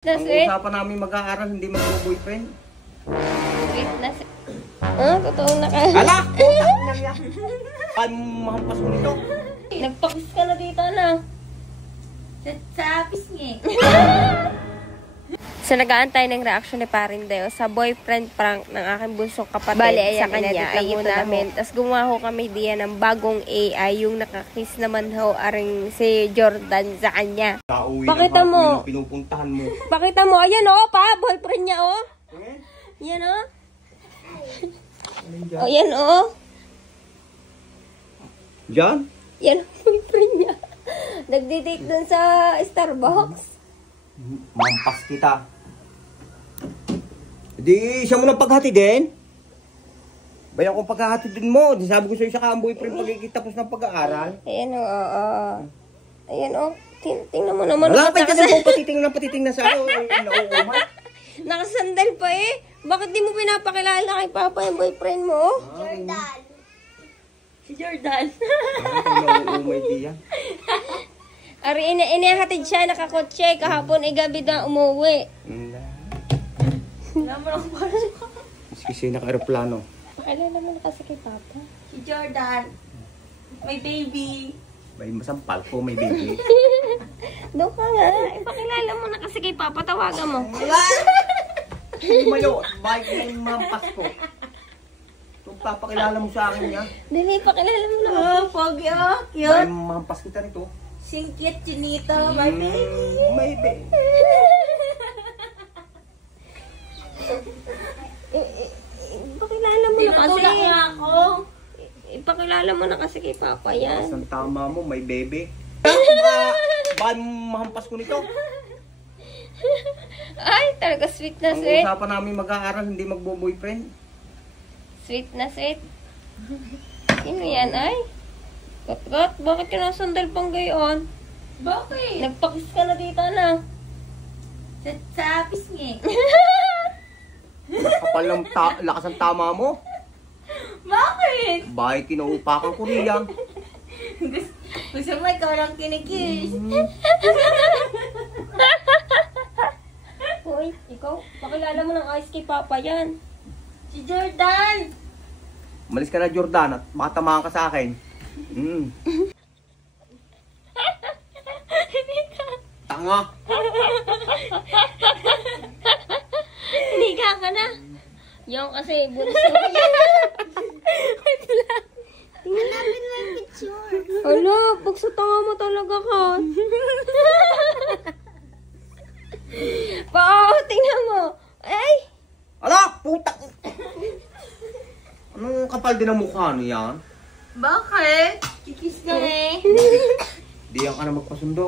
Ang usapan namin mag-aaral, hindi mag-boyfriend. Sweet na totoo na ka. Ala! Ay, mahampas mo nito. Nagpakis ka na dito na. Sa pisngi. So, nag-aantay ng reaction ni Paring Deo sa boyfriend prank ng aking bunsong kapatid sa kanya. Ay ito namin. Tapos gumawa ho kami diyan ng bagong AI. Yung nakakiss naman ho aring si Jordan sa kanya. Pakita mo. Pinupuntahan mo. Pakita mo. Ayan o, pa. Boyfriend niya o. Yan o. O, yan o. Diyan? Yan ang boyfriend niya. Nagdi-date dun sa Starbucks. Mampas kita. Di siya mo nang paghati din. Bayan kong paghahati din mo. Di sabi ko sa'yo siya ka ang boyfriend pagkikitapos ng pag-aaral. Ayan o, ayan o. Tingnan mo naman. Wala pa kasi mo patitingnan sa ano. Nauumay. Nakasandal pa eh. Bakit di mo pinapakilala kay Papa yung boyfriend mo? Jordan. Si Jordan. Nauumay diyan. Ari, inihatid siya, nakakotse. Kahapon ay gabi na umuwi. Mas kasi naka-aeroplano. Pakilala mo na kasi kay Papa. Si Jordan. May baby. May masampal ko, may baby. Doon ka nga. Ipakilala mo na kasi kay Papa. Tawagan mo. Lumayo, bike na yung mampas ko. Kung papakilala mo sa akin niya, Dali, pakilala mo na. Oh, pogi oh. may Cute. mampas kita nito. Singkit, chinito. My baby. May baby. Ipakilala mo na kasi. Tinutulak niya ako. Ipakilala mo na kasi kay Papa yan. Ang tama mo, may baby. Ba mahampas ko nito? Ay, talaga sweet na Ang sweet. usapan namin mag-aaral, hindi magbo-boyfriend. Sweet na sweet. Sino yan ay? Gat, bakit ka nasandal pang gayon? Bakit? Nagpakis ka na dito na. Sa pisngi. Kapal ng lakas ang tama mo. Bakit? Bahay kinaupakan ko riyan. Gusto mo ikaw lang kinikiss. Hoy, ikaw, pakilala mo ng ayos kay Papa yan. Si Jordan. Malis ka na, Jordan, at makatamaan ka sa akin. Tanga. Higa ka na. Yung kasi bunso. Wait lang. Hanapin mo yung picture. Hala, bukso tanga mo talaga ka. Pao, tingnan mo. Ay! Ala, puta! Anong kapal din ang mukha niyan? Bakit? Kikis ka eh. Di yan ka na magpasundo.